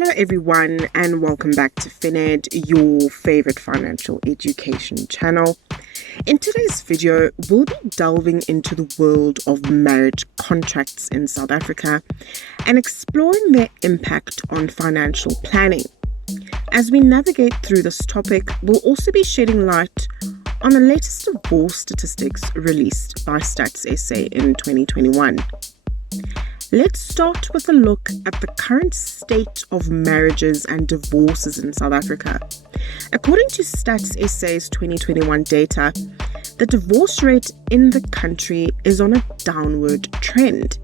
Hello everyone and welcome back to FinEd, your favorite financial education channel. In today's video, we'll be delving into the world of marriage contracts in South Africa and exploring their impact on financial planning. As we navigate through this topic, we'll also be shedding light on the latest divorce statistics released by Stats SA in 2021. Let's start with a look at the current state of marriages and divorces in South Africa. According to Stats SA's 2021 data, the divorce rate in the country is on a downward trend.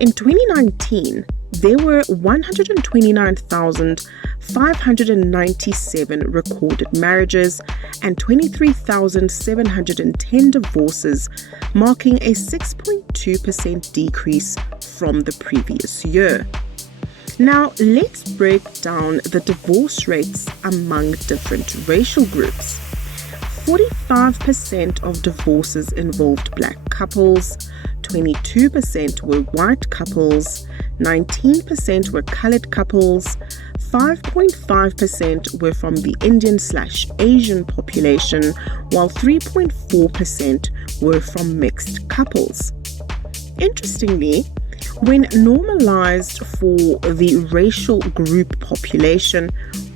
In 2019, there were 129,597 recorded marriages and 23,710 divorces, marking a 6.2% decrease from the previous year. Now, let's break down the divorce rates among different racial groups. 45% of divorces involved black couples, 22% were white couples, 19% were colored couples, 5.5% were from the Indian/Asian population, while 3.4% were from mixed couples. Interestingly, when normalized for the racial group population,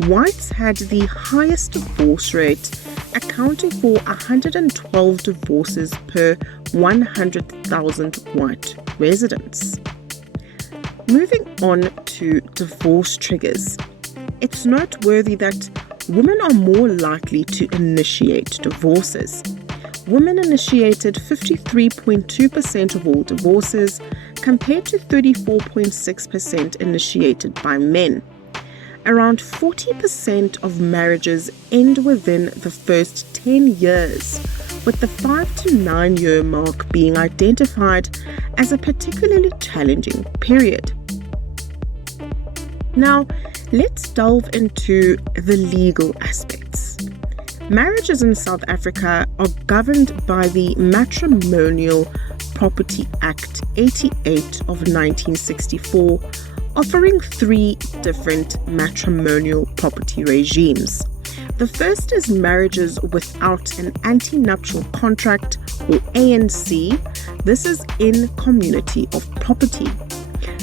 whites had the highest divorce rate, accounting for 112 divorces per 100,000 white residents. Moving on to divorce triggers, it's noteworthy that women are more likely to initiate divorces. Women initiated 53.2% of all divorces, compared to 34.6% initiated by men. Around 40% of marriages end within the first 10 years, with the 5 to 9 year mark being identified as a particularly challenging period. Now, let's delve into the legal aspects. Marriages in South Africa are governed by the Matrimonial Property Act 88 of 1964, offering three different matrimonial property regimes. The first is marriages without an antenuptial contract, or ANC. This is in community of property.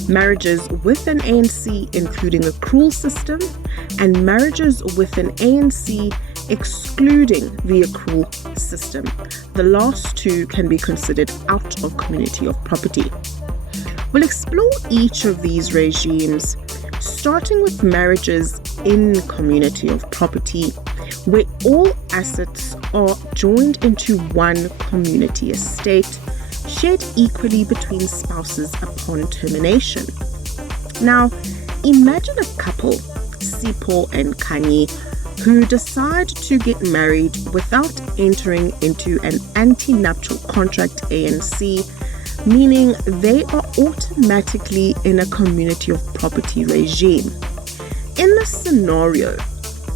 Marriages with an ANC including accrual system, and marriages with an ANC excluding the accrual system. The last two can be considered out of community of property. We'll explore each of these regimes, starting with marriages in community of property, where all assets are joined into one community estate, shared equally between spouses upon termination. Now, imagine a couple, Sipho and Khanyi, who decide to get married without entering into an antenuptial contract ANC, meaning they are automatically in a community of property regime. In this scenario,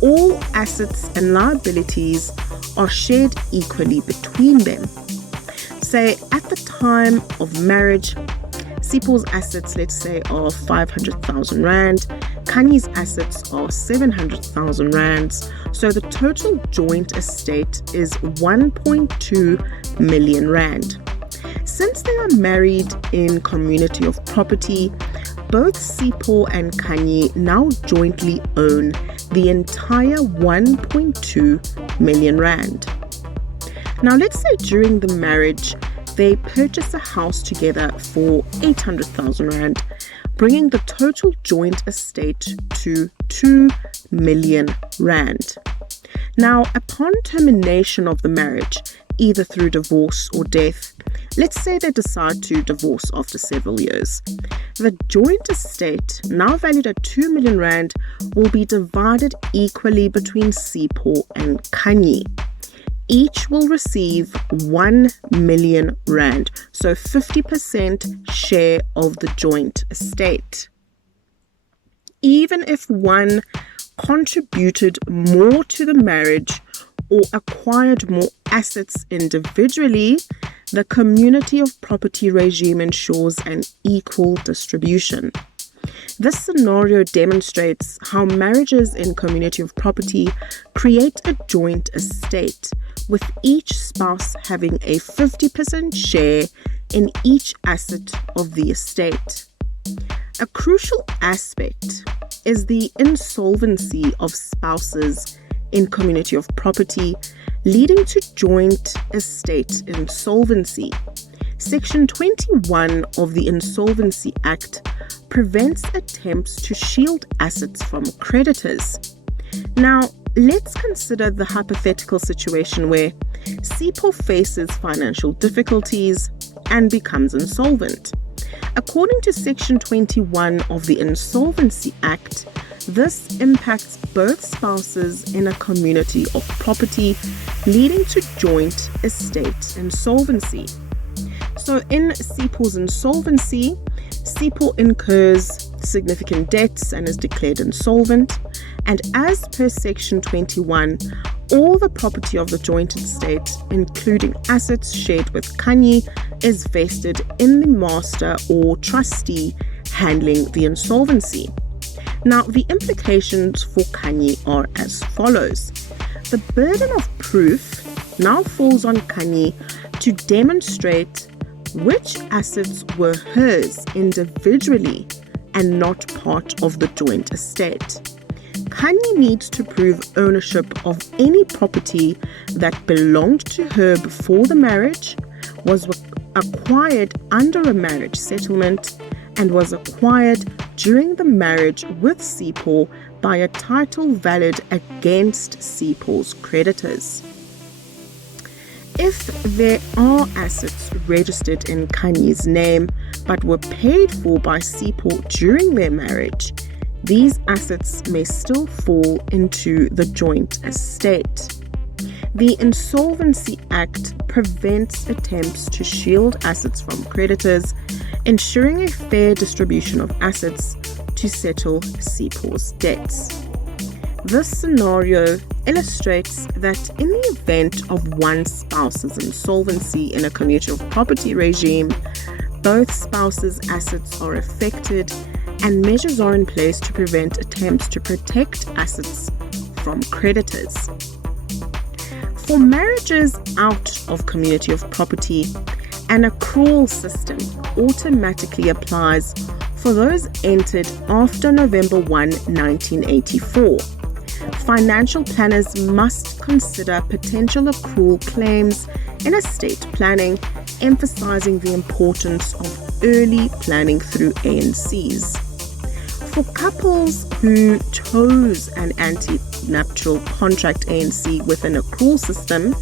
all assets and liabilities are shared equally between them. Say at the time of marriage, Sipho's assets, let's say, are 500,000 Rand, Khanyi's assets are 700,000 Rands, so the total joint estate is 1.2 million Rand. Since they are married in community of property, both Sipho and Khanyi now jointly own the entire 1.2 million Rand. Now let's say during the marriage, they purchase a house together for 800,000 Rand, bringing the total joint estate to 2 million Rand. Now, upon termination of the marriage, either through divorce or death, let's say they decide to divorce after several years, the joint estate, now valued at 2 million Rand, will be divided equally between Sipho and Khanyi. Each will receive 1 million Rand, so 50% share of the joint estate. Even if one contributed more to the marriage or acquired more assets individually, the community of property regime ensures an equal distribution. This scenario demonstrates how marriages in community of property create a joint estate, with each spouse having a 50% share in each asset of the estate. A crucial aspect is the insolvency of spouses in community of property, leading to joint estate insolvency. Section 21 of the Insolvency Act prevents attempts to shield assets from creditors. Now, let's consider the hypothetical situation where SIPO faces financial difficulties and becomes insolvent. According to Section 21 of the Insolvency Act, this impacts both spouses in a community of property, leading to joint estate insolvency. So in SIPO's insolvency, SIPO incurs significant debts and is declared insolvent. And as per Section 21, all the property of the joint estate, including assets shared with Kanye, is vested in the master or trustee handling the insolvency. Now, the implications for Kanye are as follows. The burden of proof now falls on Kanye to demonstrate which assets were hers individually and not part of the joint estate. Kanye needs to prove ownership of any property that belonged to her before the marriage, was acquired under a marriage settlement, and was acquired during the marriage with SIPO by a title valid against SIPO's creditors. If there are assets registered in Kanye's name but were paid for by SIPO during their marriage, these assets may still fall into the joint estate. The Insolvency Act prevents attempts to shield assets from creditors, ensuring a fair distribution of assets to settle SIPO's debts. This scenario illustrates that in the event of one spouse's insolvency in a community of property regime, both spouses' assets are affected and measures are in place to prevent attempts to protect assets from creditors. For marriages out of community of property, an accrual system automatically applies for those entered after November 1, 1984. Financial planners must consider potential accrual claims in estate planning, emphasizing the importance of early planning through ANCs. For couples who chose an anti-nuptial contract ANC with an accrual system,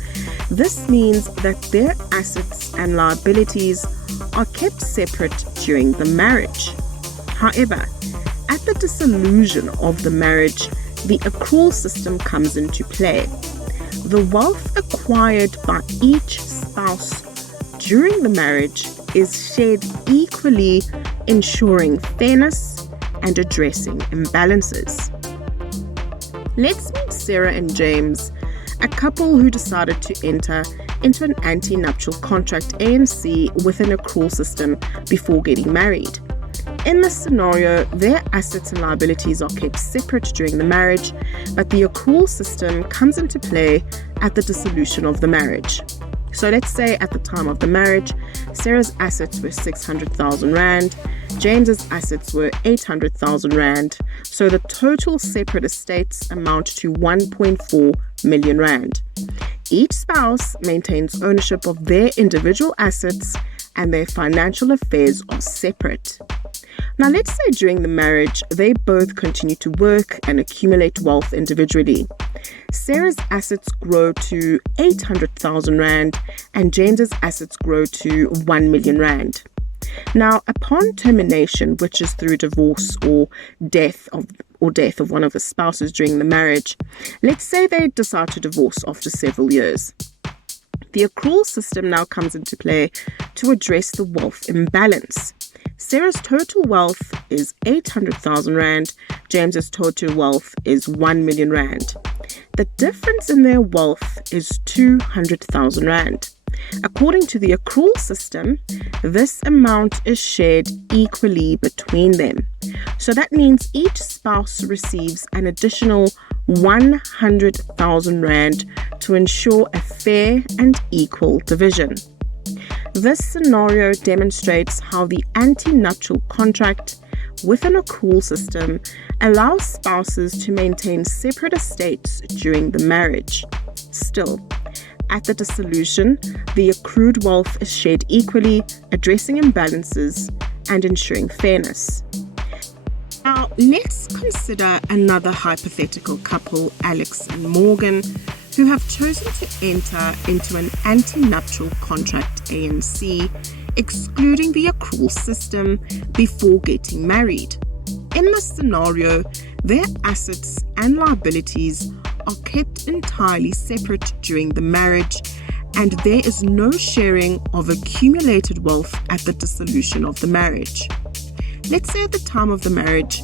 this means that their assets and liabilities are kept separate during the marriage. However, at the dissolution of the marriage, the accrual system comes into play. The wealth acquired by each spouse during the marriage is shared equally, ensuring fairness and addressing imbalances. Let's meet Sarah and James, a couple who decided to enter into an anti-nuptial contract ANC with an accrual system before getting married. In this scenario, their assets and liabilities are kept separate during the marriage, but the accrual system comes into play at the dissolution of the marriage. So let's say at the time of the marriage, Sarah's assets were 600,000 Rand, James's assets were 800,000 Rand, so the total separate estates amount to 1.4 million Rand. Each spouse maintains ownership of their individual assets and their financial affairs are separate. Now, let's say during the marriage, they both continue to work and accumulate wealth individually. Sarah's assets grow to 800,000 Rand and James's assets grow to 1 million Rand. Now, upon termination, which is through divorce or death of one of the spouses during the marriage, let's say they decide to divorce after several years. The accrual system now comes into play to address the wealth imbalance. Sarah's total wealth is 800,000 Rand, James's total wealth is 1 million Rand. The difference in their wealth is 200,000 Rand. According to the accrual system, this amount is shared equally between them. So that means each spouse receives an additional 100,000 Rand to ensure a fair and equal division. This scenario demonstrates how the antenuptial contract with an accrual system allows spouses to maintain separate estates during the marriage. Still, at the dissolution, the accrued wealth is shared equally, addressing imbalances and ensuring fairness. Now, let's consider another hypothetical couple, Alex and Morgan, who have chosen to enter into an antenuptial contract ANC, excluding the accrual system before getting married. In this scenario, their assets and liabilities are kept entirely separate during the marriage, and there is no sharing of accumulated wealth at the dissolution of the marriage. Let's say at the time of the marriage,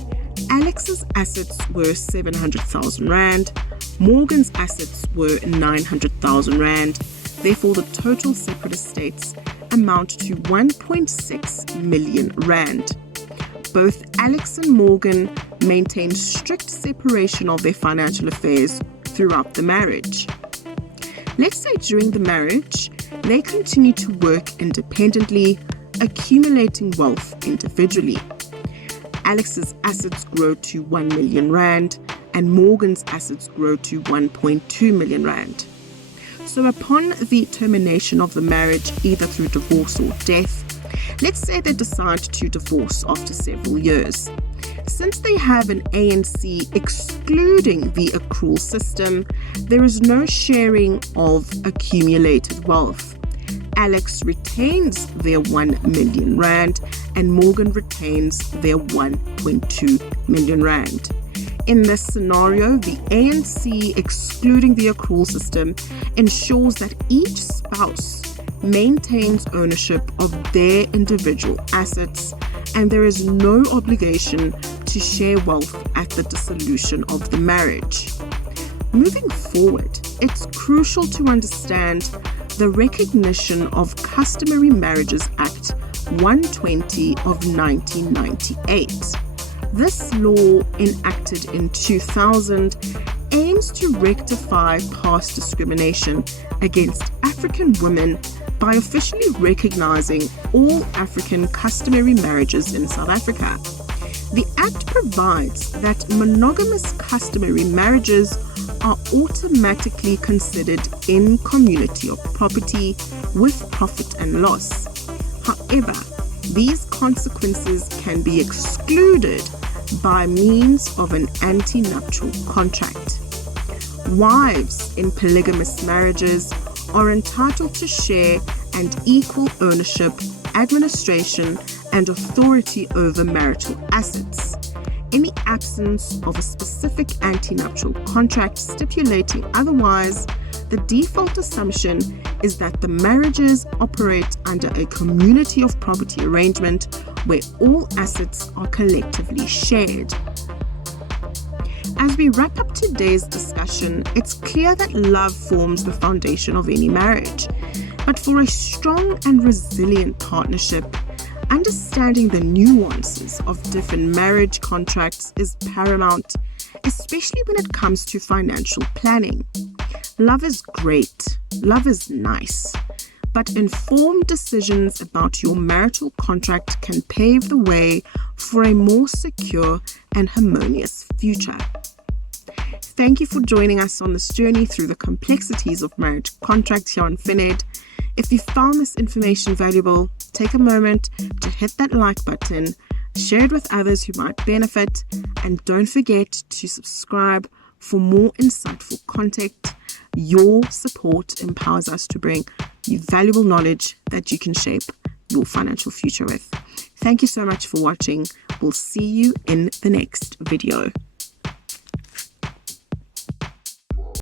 Alex's assets were 700,000 Rand, Morgan's assets were 900,000 Rand. Therefore, the total separate estates amount to 1.6 million Rand. Both Alex and Morgan maintain strict separation of their financial affairs throughout the marriage. Let's say during the marriage, they continue to work independently, accumulating wealth individually. Alex's assets grow to 1 million Rand and Morgan's assets grow to 1.2 million Rand. So upon the termination of the marriage, either through divorce or death, let's say they decide to divorce after several years. Since they have an ANC excluding the accrual system, there is no sharing of accumulated wealth. Alex retains their 1 million Rand and Morgan retains their 1.2 million Rand. In this scenario, the ANC excluding the accrual system ensures that each spouse maintains ownership of their individual assets, and there is no obligation to share wealth at the dissolution of the marriage. Moving forward, it's crucial to understand the recognition of Customary Marriages Act 120 of 1998. This law, enacted in 2000, aims to rectify past discrimination against African women by officially recognizing all African customary marriages in South Africa. The Act provides that monogamous customary marriages are automatically considered in community of property with profit and loss. However, these consequences can be excluded by means of an antenuptial contract. Wives in polygamous marriages are entitled to share and equal ownership, administration, and authority over marital assets. Any absence of a specific antenuptial contract stipulating otherwise, the default assumption is that the marriages operate under a community of property arrangement where all assets are collectively shared. As we wrap up today's discussion, it's clear that love forms the foundation of any marriage. But for a strong and resilient partnership, understanding the nuances of different marriage contracts is paramount, especially when it comes to financial planning. Love is great, love is nice, but informed decisions about your marital contract can pave the way for a more secure and harmonious future. Thank you for joining us on this journey through the complexities of marriage contracts here on FinEd. If you found this information valuable, take a moment to hit that like button, share it with others who might benefit, and don't forget to subscribe for more insightful content. Your support empowers us to bring you valuable knowledge that you can shape your financial future with. Thank you so much for watching. We'll see you in the next video.